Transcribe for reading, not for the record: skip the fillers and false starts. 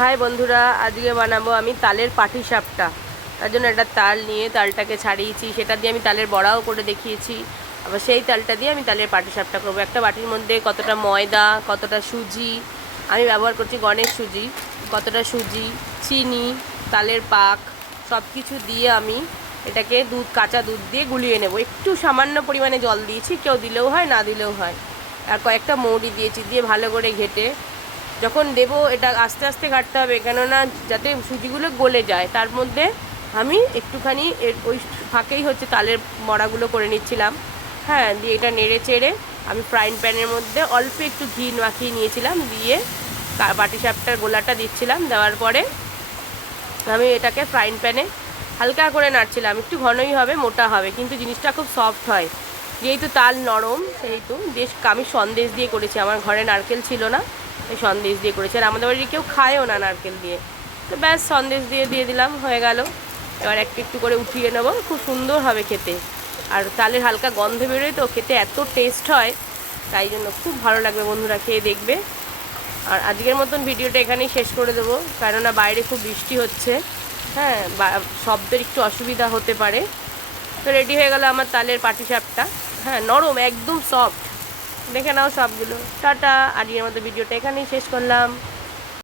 High বন্ধুরা, আজকে বানাবো আমি তালের পাটিসাপটা। তার জন্য একটা তাল নিয়ে তালটাকে ছাড়িয়েছি, সেটা দিয়ে আমি তালের বড়াও করে দেখিয়েছি। আবার সেই তালটা দিয়ে আমি তালের পাটিসাপটা করবো। একটা বাটির মধ্যে কতটা ময়দা, কতটা সুজি, আমি ব্যবহার করছি গণেশ সুজি, কতটা সুজি, চিনি, তালের পাক সব কিছু দিয়ে আমি এটাকে কাঁচা দুধ দিয়ে গুলিয়ে নেব। একটু সামান্য পরিমাণে জল দিয়েছি, কেউ দিলেও হয় না দিলেও হয়। আর কয়েকটা মৌরি দিয়েছি, দিয়ে ভালো করে ঘেটে যখন দেবো এটা আস্তে আস্তে ঘাটতে হবে, কেননা যাতে সুজিগুলো গলে যায়। তার মধ্যে আমি একটুখানি ওই ফাঁকেই তালের বড়াগুলো করে নিচ্ছিলাম। হ্যাঁ, দিয়ে এটা নেড়ে চেড়ে আমি ফ্রাইং প্যানের মধ্যে অল্প একটু ঘি মাখিয়ে নিয়েছিলাম, দিয়ে পাটিসাপটার গোলাটা দিচ্ছিলাম। দেওয়ার পরে আমি এটাকে ফ্রাইং প্যানে হালকা করে নাড়ছিলাম। একটু ঘনই হবে, মোটা হবে, কিন্তু জিনিসটা খুব সফট হয়। যেহেতু তাল নরম, সেহেতু বেশ আমি সন্দেশ দিয়ে করেছি। আমার ঘরে নারকেল ছিল না, এই সন্দেশ দিয়ে করেছি। আর আমাদের বাড়ির কেউ খায়ও না নারকেল দিয়ে, তো ব্যাস সন্দেশ দিয়ে দিলাম, হয়ে গেল। এবার একটু একটু করে উঠিয়ে নেবো, খুব সুন্দর হবে খেতে। আর তালের হালকা গন্ধ বেরোয়, তো খেতে এত টেস্ট হয়, তাই জন্য খুব ভালো লাগবে। বন্ধুরা খেয়ে দেখবে। আর আজকের মতন ভিডিওটা এখানেই শেষ করে দেবো, কেননা বাইরে খুব বৃষ্টি হচ্ছে। হ্যাঁ, শব্দের একটু অসুবিধা হতে পারে। তো রেডি হয়ে গেল আমার তালের পাটিসাপটা। হ্যাঁ, নরম, একদম সফট। দেখে নাও সবগুলো। টাটা। আজকের মতো ভিডিওটা এখানেই শেষ করলাম।